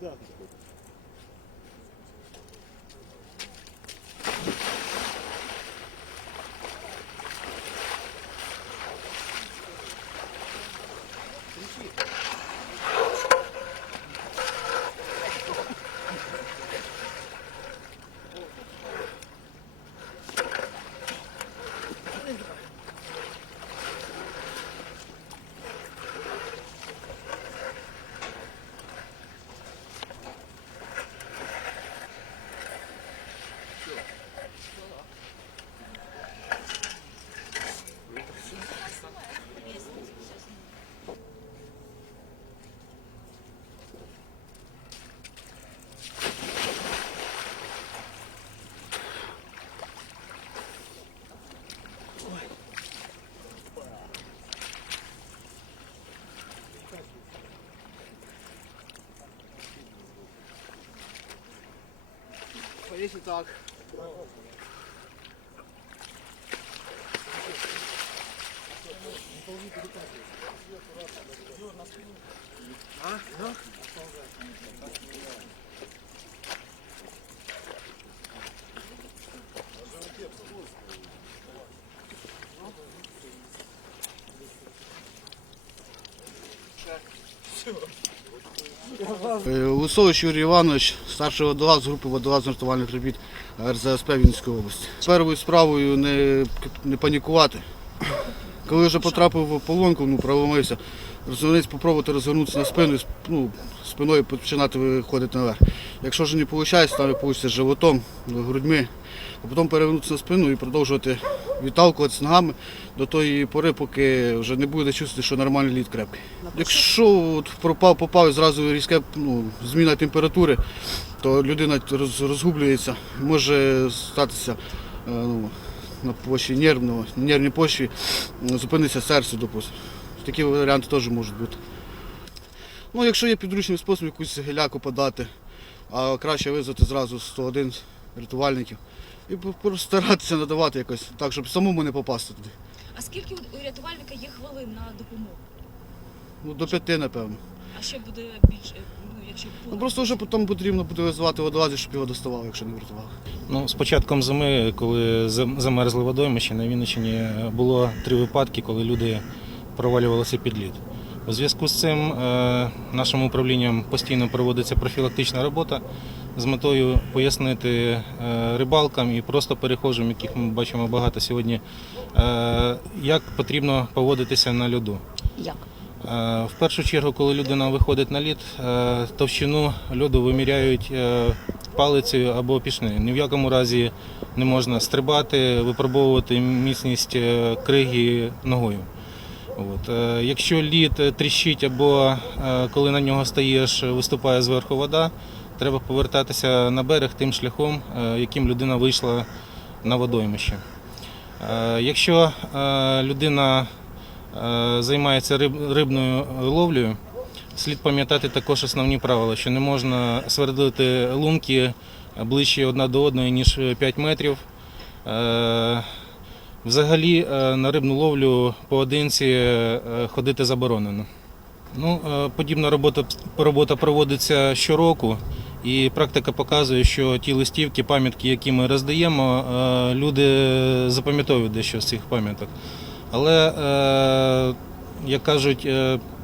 Да. Если так. А? Да? Е, Лисович Юрій Іванович, старший водолаз групи водолаз рятувальних робіт РЗСП Вінницької області. Першою справою не, не панікувати. Коли вже потрапив в полонку, ну, проломився, розвернець спробувати розвернутися на спину ну, спиною починати виходити наверх. Якщо ж не виходить, там вийде животом, грудьми, а потім перевернутися на спину і продовжувати відталкуватися ногами до тої пори, поки вже не буде чувствувати, що нормальний лід крепкий. Якщо от пропав, попав і зразу різке ну, зміна температури, то людина розгублюється, може статися е, ну, на почві нервного, на нервній м, зупиниться серце, допустимо. Такі варіанти теж можуть бути. Ну, якщо є підручний спосіб якусь геляку подати, а краще визвати зразу 101 рятувальників і постаратися надавати якось так, щоб самому не попасти туди. А скільки у рятувальника є хвилин на допомогу? Ну, до п'яти, напевно. А ще буде більше, ну якщо Ну, просто вже потім потрібно буде визивати водолазів, щоб його доставали, якщо не врятували. Ну, з початком зими, коли зам- замерзли водоймища, на Вінниччині було три випадки, коли люди провалювалися під лід. У зв'язку з цим е, нашим управлінням постійно проводиться профілактична робота з метою пояснити е, рибалкам і просто перехожим, яких ми бачимо багато сьогодні, е, як потрібно поводитися на льоду. Як? В першу чергу, коли людина виходить на лід, товщину льоду виміряють палицею або пішнею. Ні в якому разі не можна стрибати, випробовувати міцність криги ногою. От. е, Якщо лід тріщить або е, коли на нього стаєш, виступає зверху вода, треба повертатися на берег тим шляхом, е, яким людина вийшла на водоймище. Якщо людина займається риб- рибною ловлею, слід пам'ятати також основні правила, що не можна свердлити лунки ближче одна до одної, ніж 5 метрів. Взагалі е, на рибну ловлю поодинці е, ходити заборонено. Ну, е, подібна робота, робота проводиться щороку, і практика показує, що ті листівки, пам'ятки, які ми роздаємо, люди запам'ятовують дещо з цих пам'яток. Але, як кажуть,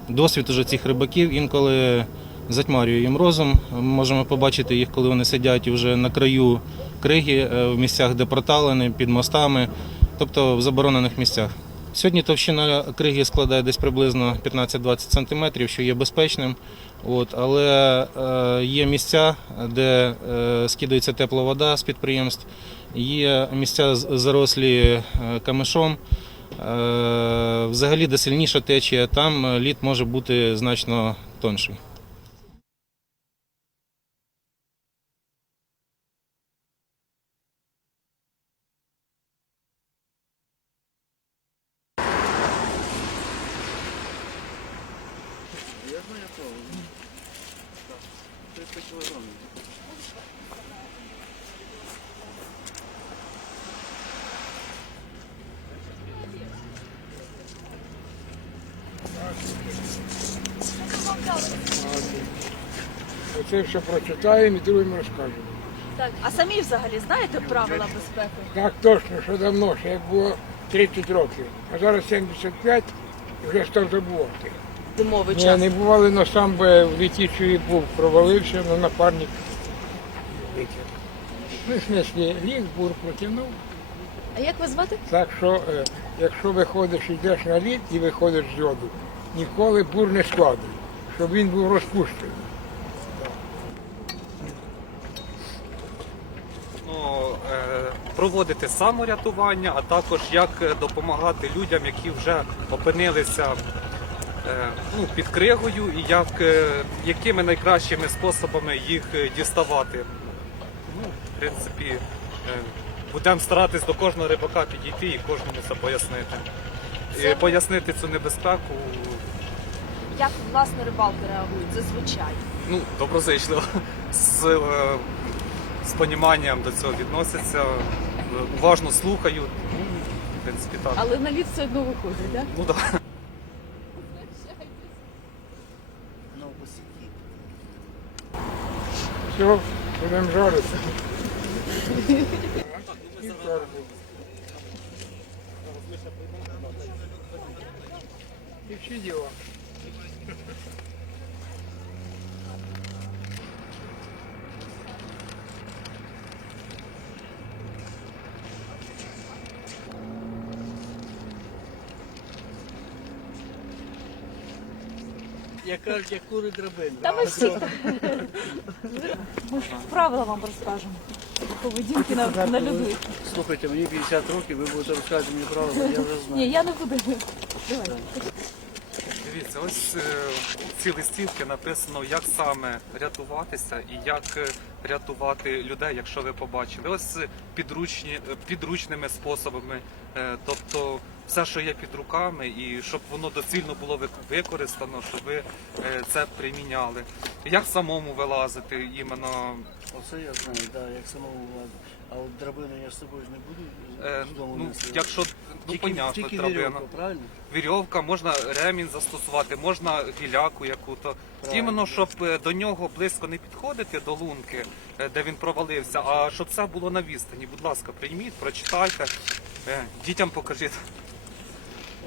досвід уже цих рибаків інколи затьмарює їм розум. Ми можемо побачити їх, коли вони сидять вже на краю криги, в місцях, де проталини, під мостами, тобто в заборонених місцях. Сьогодні товщина криги складає десь приблизно 15-20 см, що є безпечним. От, але е, є місця, де е, скидається тепла вода з підприємств, є місця зарослі е, камешом. Взагалі, де сильніша течія, там лід може бути значно тонший. одно якого. Три кілограми. Оце все прочитаємо і другим розкажемо. Так, а самі взагалі знаєте правила безпеки? Так точно, що давно, ще було 30 років, а зараз 75 і вже став забувати. Зимовий Ні, час. не бували, але сам би в літічої був, провалився, але напарник витяг. Ну, в смислі, ліг, бур протягнув. А як вас звати? Так що, е, якщо виходиш, йдеш на лід і виходиш з льоду, ніколи бур не складуй, щоб він був розпущений. ну, е, проводити саморятування, а також як е, допомагати людям, які вже опинилися ну, під кригою, і як, е, якими найкращими способами їх е, діставати. Ну, в принципі, е, будемо старатись до кожного рибака підійти і кожному це пояснити. І пояснити цю небезпеку Як власне рибалки реагують зазвичай? ну, доброзичливо, з, е, з поніманням до цього відносяться, е, уважно слухають. Ну, в принципі, так. Але на лід все одно виходять, так? Ну, так. Все, будемо жарити. І карпу. І всі діла. Як кажуть, як кури драбини. Та ми всі. Ми ж правила вам розкажемо. Поведінки на, на льоду. Слухайте, мені 50 років, ви будете розказувати мені правила, я вже знаю. Ні, я не буду. Давай. Дивіться, ось е, в цій листівці написано, як саме рятуватися і як е, рятувати людей, якщо ви побачили. Ось е, підручні, е, підручними способами, е, тобто все, що є під руками, і щоб воно доцільно було вик- використано, щоб ви е, це приміняли. Як самому вилазити іменно Оце я знаю, да, як самому владу. А от драбину я з собою ж не буду е, ну, якщо ну, тільки, понятно, тільки драбина. правильно? Вірьовка, можна ремінь застосувати, можна гіляку яку-то. Іменно, щоб е, до нього близько не підходити до лунки, е, де він провалився, а щоб це було на відстані. Будь ласка, прийміть, прочитайте, дітям покажіть.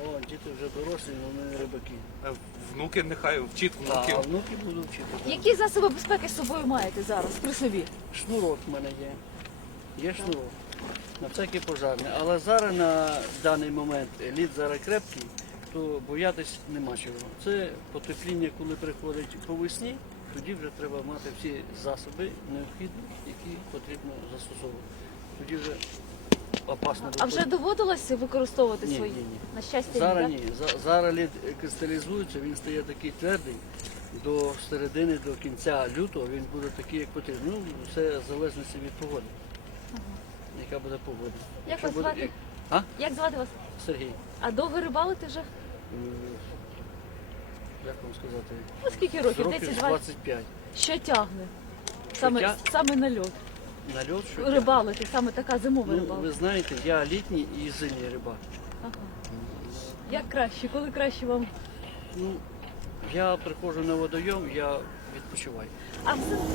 О, діти вже дорослі, але вони не рибаки. Е, Внуки нехай вчіть А, внуків. а внуки буду вчити. так. Які засоби безпеки з собою маєте зараз при собі? Шнурок в мене є. Є шнурок. На всякий пожарний. Але зараз на даний момент лід зараз крепкий, то боятись нема чого. Це потепління, коли приходить по весні, тоді вже треба мати всі засоби необхідні, які потрібно застосовувати. Тоді вже опасно А вже доводилося використовувати Ні, свої? ні, ні. На щастя, Зараз ні. За- Зараз лід кристалізується, він стає такий твердий. До середини, до кінця лютого він буде такий, як потрібно. Ну, все в залежності від погоди. Яка буде погода. Як Якщо вас буде- звати? А? Як звати вас? Сергій, А довго рибалите вже? м, як вам сказати, Ну скільки з років? років 10-20? 25. Що тягне? Саме, тя- саме на льот. На льот, що Рибалити, саме така зимова Ну, ви рибалка. знаєте, я літній і зимній рибак. Ага. Як краще, коли краще вам? Ну, я приходжу на водойом, я відпочиваю. А взимку?